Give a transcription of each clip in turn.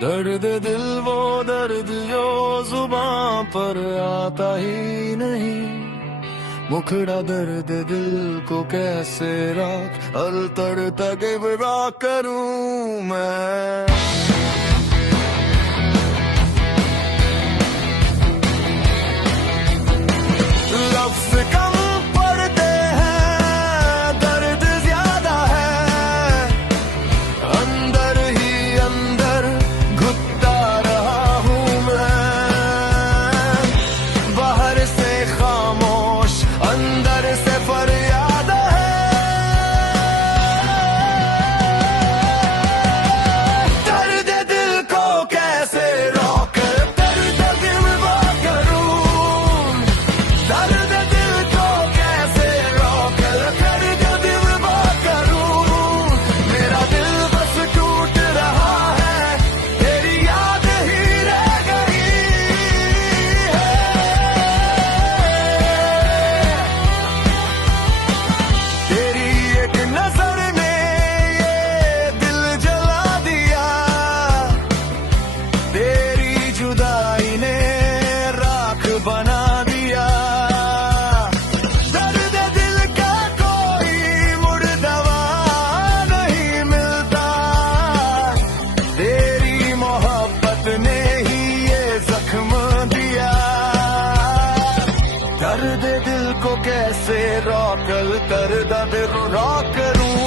दर्द दिल वो दर्द जो जुबां पर आता ही नहीं, मुखड़ा दर्द दिल को कैसे रात अलतर तक इबरा करूं मैं। लफ्ज़ कम पड़ते हैं, दर्द ज्यादा है, अंदर ही अंदर घुटता रहा हूँ मैं। बाहर से खामोश, अंदर से फरियाद है। दर्द दिल को कैसे रोक दर्द दिल वो करूं, दर्द दिल को कैसे रोक दर्द दिल वो करूं। मेरा दिल बस टूट रहा है, तेरी याद ही रह गई है। तेरी एक नजर ने ये दिल जला दिया, तेरी जुदाई ने राख बना दिया। दर्द दिल का कोई मुड़ दवा नहीं मिलता, तेरी मोहब्बत ने ही ये जख्म दिया। दर्द दिल को कैसे रोकल दर्द दिल रोक करूं,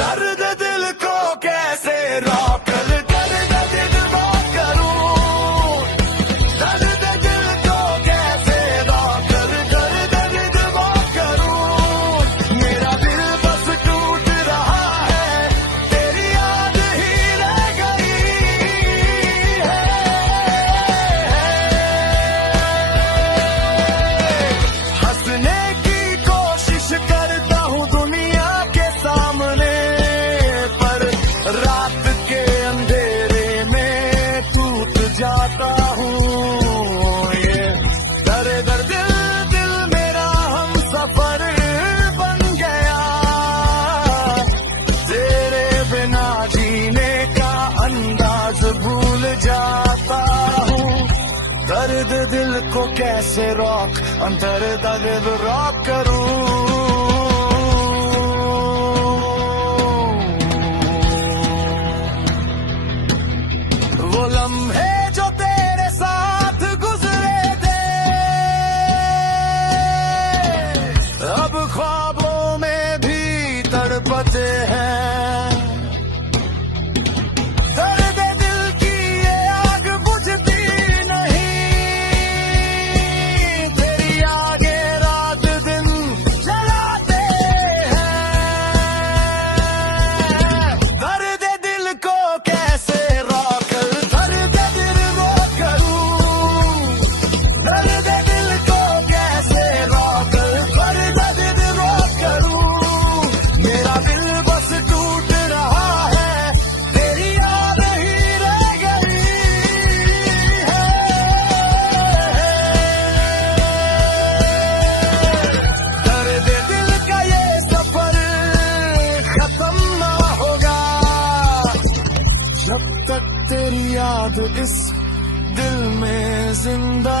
दर्द दिल को कैसे रोकल दर्द दिल रोक करूं, दर्द दिल को कैसे रोकल दर्द दिल रोक करूं। मेरा दिल बस टूट रहा है, तेरी याद ही रह गई है। हंसने की कोशिश करता हूँ दुनिया के सामने, पर रात के अंधेरे में टूट जाता हूँ। ये दर्द दिल दिल मेरा हम सफर बन गया, तेरे बिना जीने का अंदाज भूल जाता हूँ। दर्द दिल को कैसे रोक अंदर दर्द रोक करूं। वो लम्हे जो तेरे साथ गुजरे थे, अब ख्वाबों में भी तड़पते हैं। दर्द दिल की ये आग बुझती नहीं, तेरी आगे रात दिन जलाते हैं। दर्द दिल को कैसे रोक दर्द दिल वो करूं, दर्द दिल को कैसे रोक दर्द दिल वो करूं। मेरा दिल बस टूट रहा है, तेरी याद ही रह गई है। दर्द दिल का ये सफर खत्म ना होगा, जब तक तेरी याद इस दिल में जिंदा